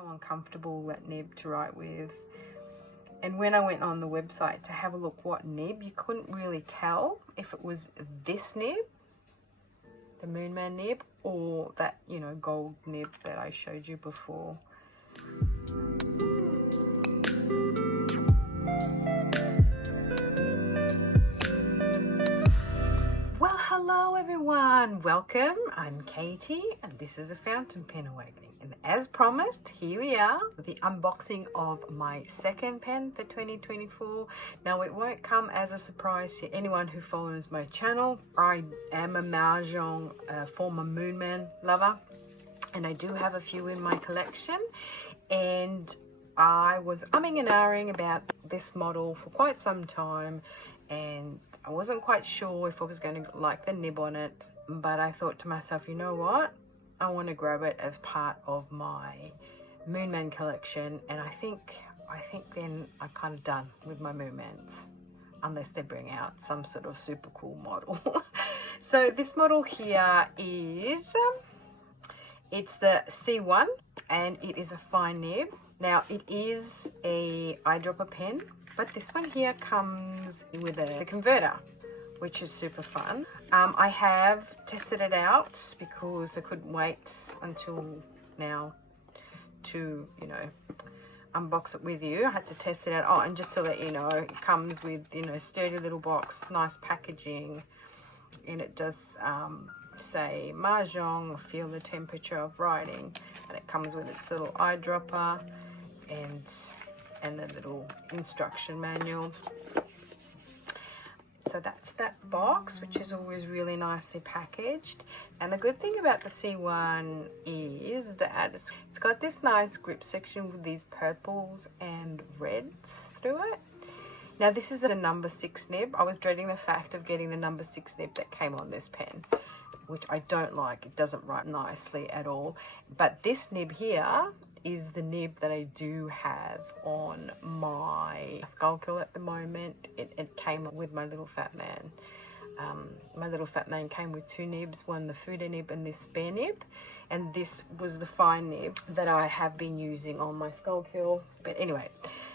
so uncomfortable, that nib to write with. And when I went on the website to have a look what nib, you couldn't really tell if it was this nib, the Moonman nib, or that, you know, gold nib that I showed you before. Well, hello everyone, welcome. I'm Katie and this is a fountain pen awakening. And as promised, here we are, the unboxing of my second pen for 2024. Now it won't come as a surprise to anyone who follows my channel. I am a Majohn, former Moonman lover, and I do have a few in my collection. And I was umming and ahhing about this model for quite some time, and I wasn't quite sure if I was going to like the nib on it, but I thought to myself, you know what? I want to grab it as part of my Moonman collection, and I think then I'm kind of done with my Moonmans, unless they bring out some sort of super cool model. So this model here is, it's the C1, and it is a fine nib. Now it is a eyedropper pen, but this one here comes with a converter, which is super fun. I have tested it out because I couldn't wait until now to, you know, unbox it with you. I had to test it out. Oh, and just to let you know, it comes with, you know, sturdy little box, nice packaging, and it does say Majohn, feel the temperature of writing, and it comes with its little eyedropper and the little instruction manual. So that's that box, which is always really nicely packaged. And the good thing about the C1 is that it's got this nice grip section with these purples and reds through it. Now this is a number 6 nib. I was dreading the fact of getting the number 6 nib that came on this pen, which I don't like. It doesn't write nicely at all. But this nib here is the nib that I do have on my Skullkill at the moment. It came with my little fat man. My little fat man came with 2 nibs, one the Fuda nib and this spare nib. And this was the fine nib that I have been using on my Skullkill. But anyway,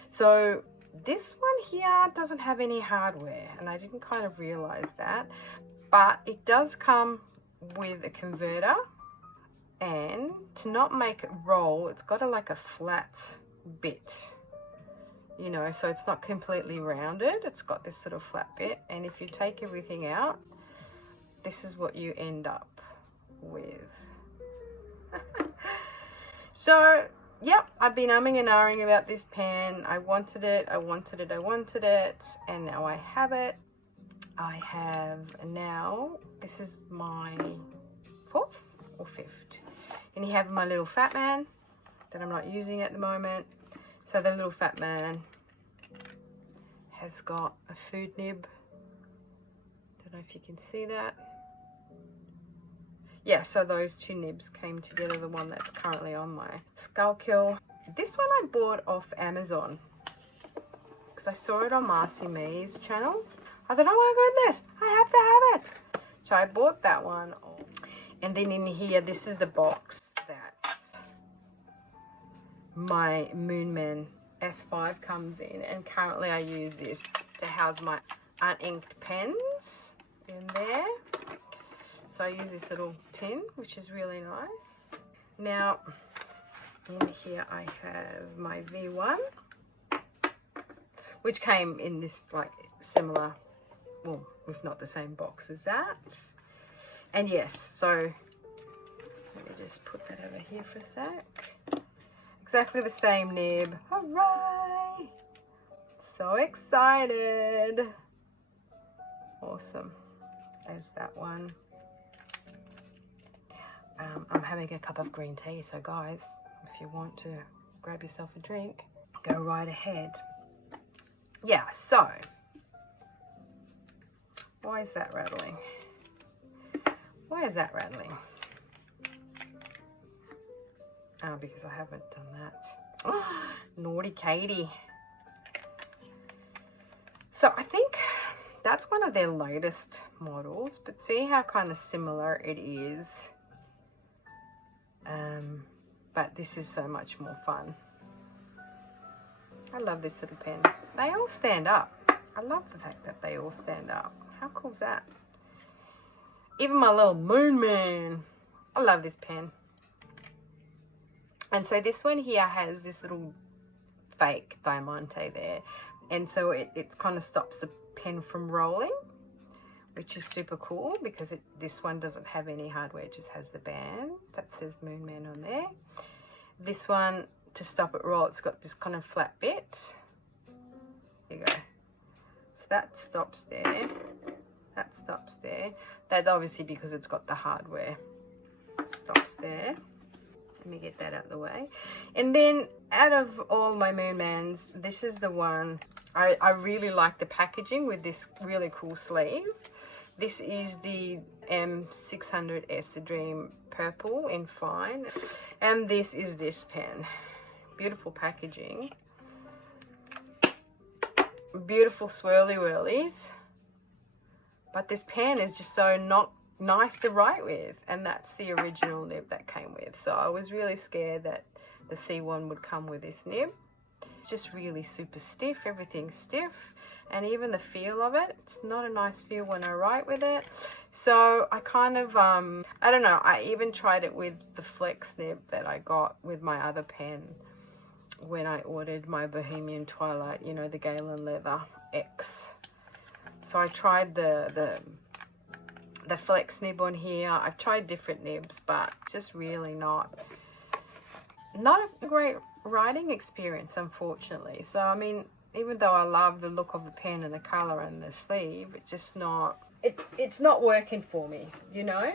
so this one here doesn't have any hardware, and I didn't kind of realize that. But it does come with a converter, and to not make it roll, it's got like a flat bit, you know, so it's not completely rounded. It's got this sort of flat bit, and if you take everything out, this is what you end up with. So yep, I've been umming and ahhing about this pen. I wanted it, and now I have it. I have now, this is my 4th or 5th. And you have my little fat man that I'm not using at the moment. So the little fat man has got a food nib. Don't know if you can see that. Yeah, so those 2 nibs came together, the one that's currently on my Skullkill. This one I bought off Amazon because I saw it on Marcy Mee's channel. I thought, oh my goodness, I have to have it. So I bought that one. And then in here, this is the box that my Moonman S5 comes in. And currently I use this to house my uninked pens in there. So I use this little tin, which is really nice. Now, in here I have my V1, which came in this like similar, well, if not the same box as that. And yes, so let me just put that over here for a sec. Exactly the same nib. Hooray! So excited. Awesome. There's that one. I'm having a cup of green tea, so guys, if you want to grab yourself a drink, go right ahead. Yeah, so why is that rattling? Why is that rattling? Oh, because I haven't done that. Oh, naughty Katie. So I think that's one of their latest models, but see how kind of similar it is but this is so much more fun. I love this little pen. They all stand up. I love the fact that they all stand up. How cool is that? Even my little Moon Man. I love this pen. And so this one here has this little fake diamante there. And so it kind of stops the pen from rolling, which is super cool because this one doesn't have any hardware. It just has the band that says Moon Man on there. This one, to stop it roll, it's got this kind of flat bit. There you go. So that stops there. That stops there. That's obviously because it's got the hardware. It stops there. Let me get that out of the way. And then out of all my Moon Mans, this is the one I really like the packaging with this really cool sleeve. This is the M600S Dream Purple in fine. And this is this pen. Beautiful packaging. Beautiful swirly whirlies. But this pen is just so not nice to write with, and that's the original nib that came with. So I was really scared that the C1 would come with this nib. It's just really super stiff. Everything's stiff, and even the feel of it, it's not a nice feel when I write with it. So I kind of I don't know, I even tried it with the flex nib that I got with my other pen when I ordered my Bohemian Twilight, you know, the Galen Leather X. So I tried the flex nib on here. I've tried different nibs, but just really not a great writing experience, unfortunately. So I mean, even though I love the look of the pen and the color and the sleeve, it's just not, it's not working for me, you know.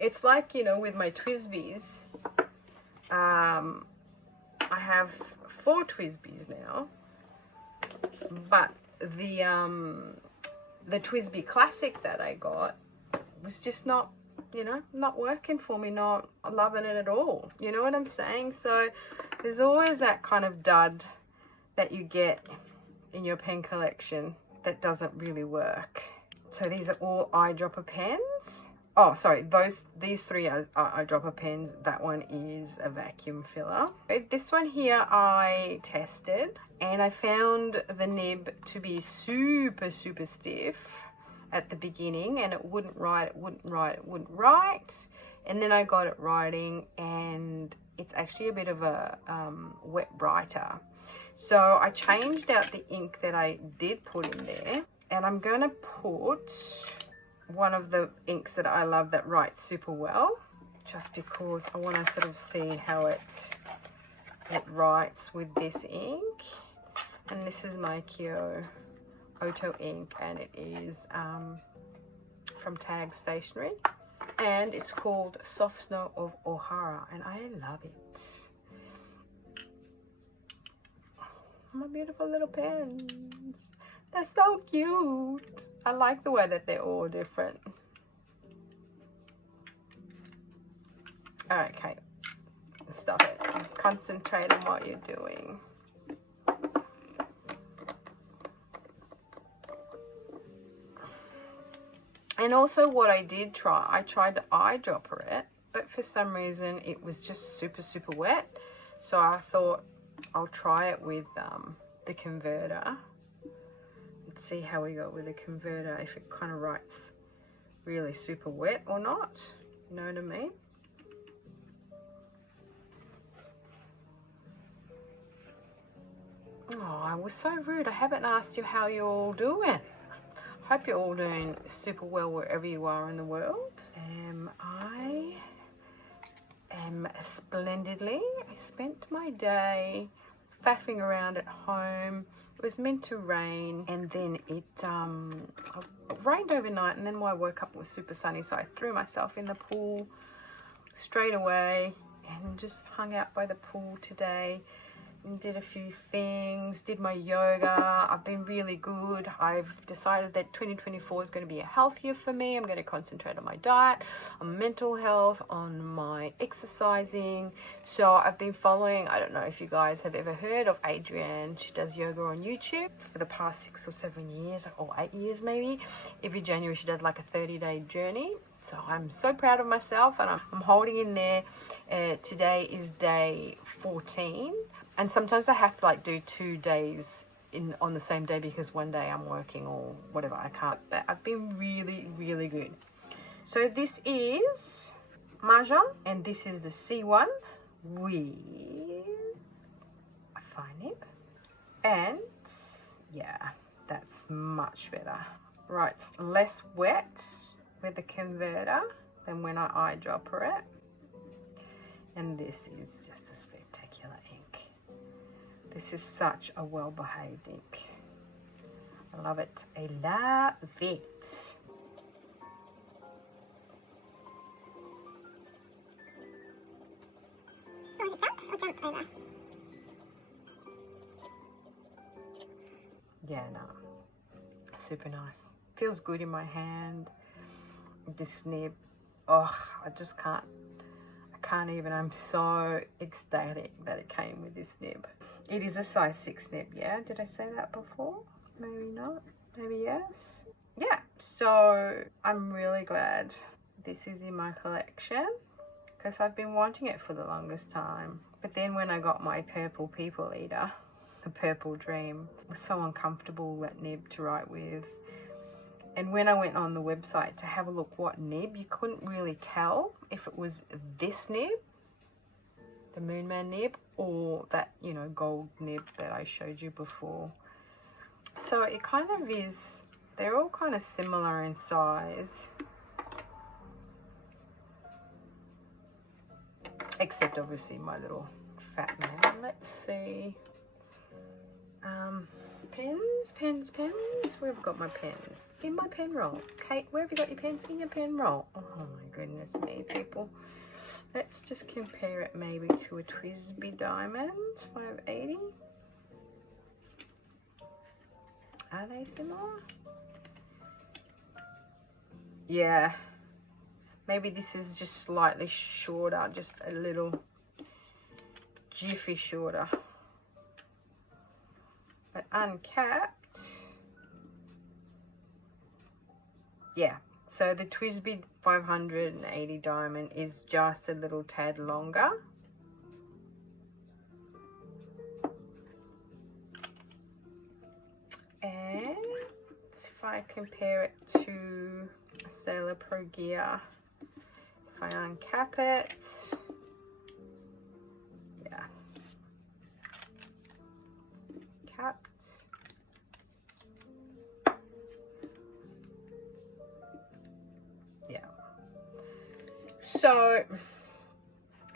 It's like, you know, with my Twisbies, I have 4 Twisbies now, but the Twisby Classic that I got was just not, you know, not working for me, not loving it at all. You know what I'm saying? So there's always that kind of dud that you get in your pen collection that doesn't really work. So these are all eyedropper pens. Oh, sorry, these 3 are eyedropper pens. That one is a vacuum filler. This one here I tested, and I found the nib to be super, super stiff at the beginning, and it wouldn't write, and then I got it writing, and it's actually a bit of a wet writer. So I changed out the ink that I did put in there, and I'm going to put one of the inks that I love that writes super well, just because I want to sort of see how it writes with this ink. And this is my Kyoto ink, and it is from Tag Stationery, and it's called Soft Snow of O'Hara, and I love it. My beautiful little pens. They're so cute. I like the way that they're all different. Alright, Kate. Stop it. Concentrate on what you're doing. And also what I did try, I tried to eyedropper it, but for some reason it was just super, super wet. So I thought I'll try it with the converter. Let's see how we go with the converter, if it kind of writes really super wet or not. You know what I mean? Oh, I was so rude. I haven't asked you how you're all doing. Hope you're all doing super well wherever you are in the world. I am splendidly. I spent my day faffing around at home. It was meant to rain, and then it rained overnight, and then when I woke up it was super sunny, so I threw myself in the pool straight away and just hung out by the pool today and did a few things, did my yoga. I've been really good. I've decided that 2024 is going to be healthier for me. I'm going to concentrate on my diet, on mental health, on my exercising. So I've been following, I don't know if you guys have ever heard of Adrienne. She does yoga on YouTube for the past 6 or 7 years, or 8 years maybe. Every January she does like a 30-day journey. So I'm so proud of myself, and I'm holding in there. Today is day 14, and sometimes I have to like do 2 days on the same day because one day I'm working or whatever. I can't, but I've been really, really good. So this is Majohn, and this is the C1 with a fine nib. And yeah, that's much better. Right, it's less wet with the converter than when I eyedropper it. And this is just a spectacular ink. This is such a well-behaved ink. I love it. I love it. Oh, it jumps or jump over? Yeah, no. Super nice. Feels good in my hand. This nib, oh, I just can't. I can't even. I'm so ecstatic that it came with this nib. It is a size 6 nib, yeah? Did I say that before? Maybe not. Maybe yes. Yeah, so I'm really glad this is in my collection because I've been wanting it for the longest time. But then when I got my purple people eater, the Purple Dream, it was so uncomfortable, that nib to write with. And when I went on the website to have a look what nib, you couldn't really tell if it was this nib, the Moonman nib, or that, you know, gold nib that I showed you before. So it kind of is, they're all kind of similar in size. Except obviously my little fat man. Let's see. Pens. Where have I got my pens? In my pen roll. Kate, where have you got your pens? In your pen roll. Oh my goodness me, people. Let's just compare it maybe to a TWSBI Diamond 580. Are they similar? Yeah. Maybe this is just slightly shorter, just a little jiffy shorter. But uncapped, yeah, so the TWSBI 580 Diamond is just a little tad longer. And if I compare it to a Sailor Pro Gear, if I uncap it, yeah, capped. Yeah. So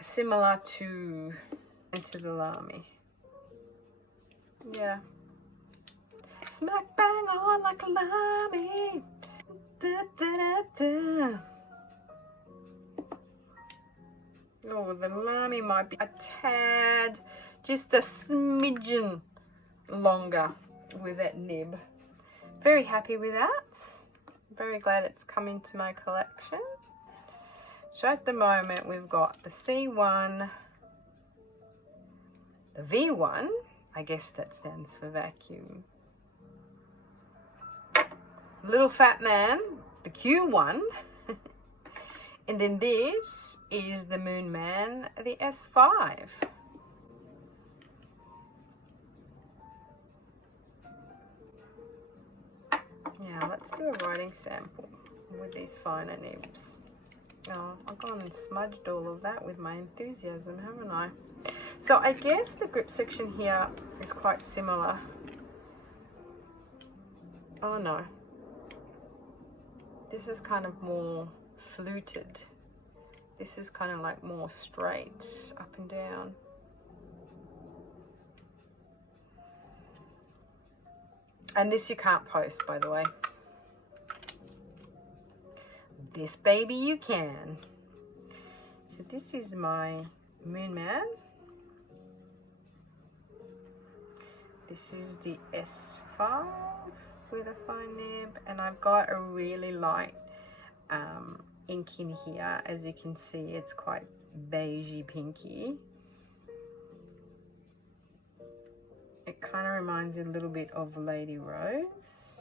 similar to Into the Lamy. Yeah. Smack bang on like a lamy. Da, da, da, da. Oh, the lamy might be a tad, just a smidgen longer with that nib. Very happy with that. Very glad it's come into my collection. So at the moment we've got the C1, the V1, I guess that stands for vacuum. Little Fat Man, the Q1. And then this is the Moon Man, the S5. Now let's do a writing sample with these finer nibs. Oh, I've gone and smudged all of that with my enthusiasm, haven't I? So I guess the grip section here is quite similar. Oh no. This is kind of more fluted. This is kind of like more straight up and down. And this you can't post, by the way. This baby you can. So this is my Moon Man. This is the S5 with a fine nib, and I've got a really light ink in here. As you can see, it's quite beigey pinky. It kind of reminds me a little bit of Lady Rose.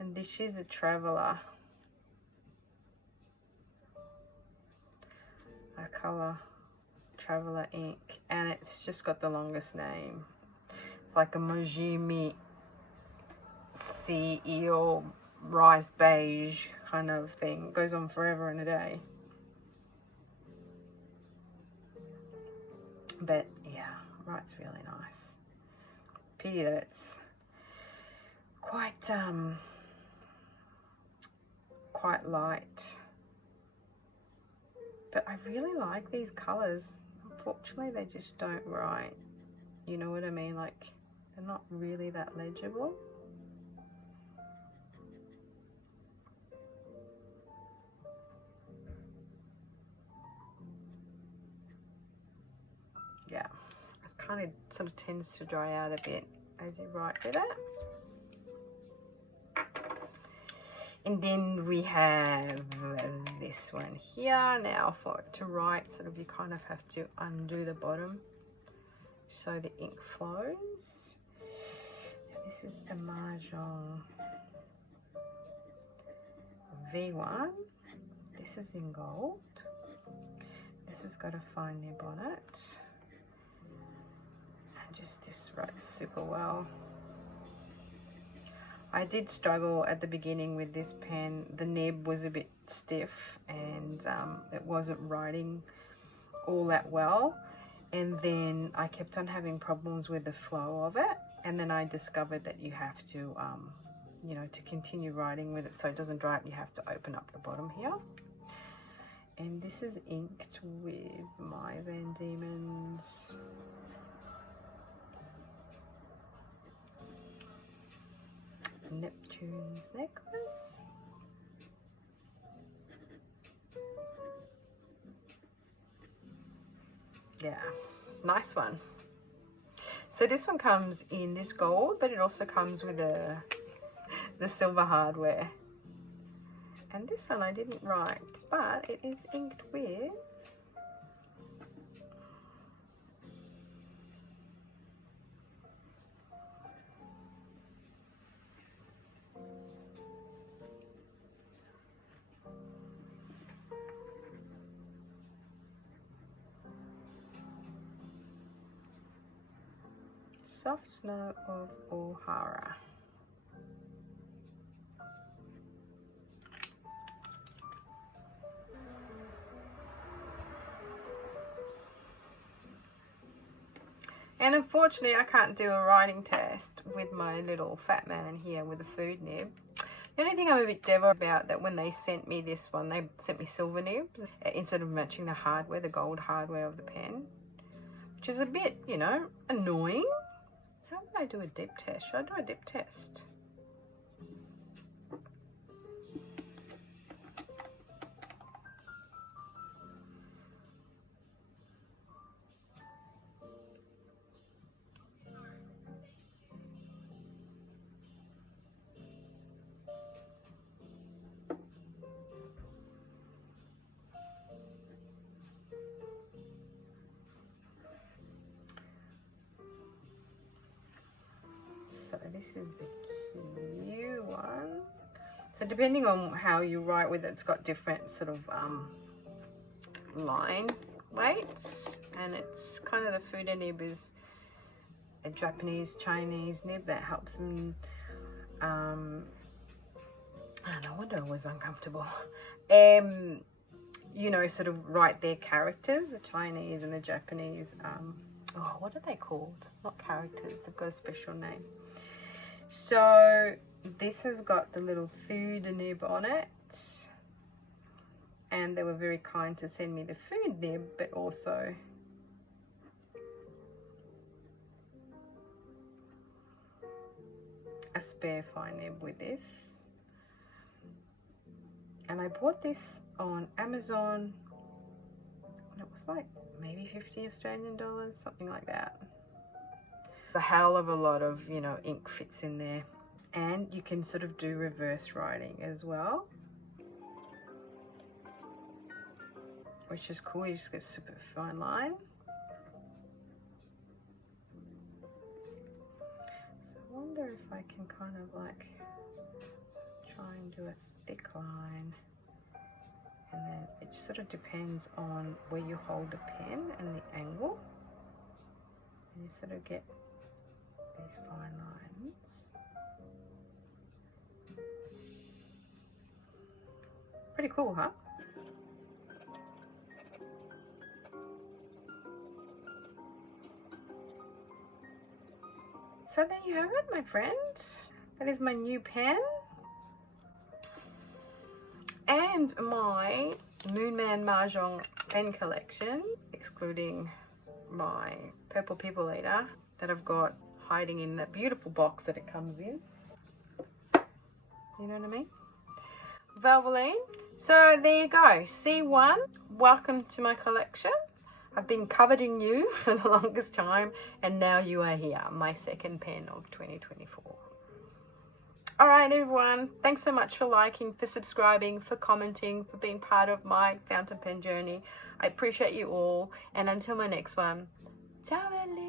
And this is a Traveller. color Traveler ink, and it's just got the longest name. It's like a Majohn sea eel rice beige kind of thing. It goes on forever and a day. But yeah, writes really nice. Pity that it's quite light. But I really like these colors. Unfortunately, they just don't write. You know what I mean? Like, they're not really that legible. Yeah, it kind of sort of tends to dry out a bit as you write with it. And then we have this one here. Now for it to write, sort of you kind of have to undo the bottom so the ink flows. This is the Majohn V1. This is in gold. This has got a fine nib on it. And just this writes super well. I did struggle at the beginning with this pen. The nib was a bit stiff and it wasn't writing all that well. And then I kept on having problems with the flow of it. And then I discovered that you have to, you know, to continue writing with it so it doesn't dry up, you have to open up the bottom here. And this is inked with my Van Diemen's Neptune's necklace. Yeah, nice one. So this one comes in this gold, but it also comes with the silver hardware. And this one I didn't write, but it is inked with Soft Snow of O'Hara. And unfortunately I can't do a writing test with my little fat man here with a food nib. The only thing I'm a bit devil about that when they sent me this one, they sent me silver nibs instead of matching the hardware, the gold hardware of the pen, which is a bit, you know, annoying. How would I do a dip test? Should I do a dip test? So this is the Q one. So depending on how you write with it, it's got different sort of line weights, and it's kind of the food nib is a Japanese Chinese nib that helps them. No wonder it was uncomfortable. You know, sort of write their characters, the Chinese and the Japanese. Oh, what are they called? Not characters. They've got a special name. So this has got the little food nib on it, and they were very kind to send me the food nib, but also a spare fine nib with this. And I bought this on Amazon, and it was like maybe 50 Australian dollars, something like that. A hell of a lot of, you know, ink fits in there, and you can sort of do reverse writing as well, which is cool. You just get a super fine line. So I wonder if I can kind of like try and do a thick line And then it sort of depends on where you hold the pen and the angle. And you sort of get these fine lines. Pretty cool, huh? So there you have it, my friends. That is my new pen. And my Moonman Majohn pen collection, excluding my Purple People Eater that I've got hiding in that beautiful box that it comes in. You know what I mean? Valvoline. So there you go, C1. Welcome to my collection. I've been covered in you for the longest time, and now you are here, my second pen of 2024. All right, everyone. Thanks so much for liking, for subscribing, for commenting, for being part of my fountain pen journey. I appreciate you all. And until my next one, ciao,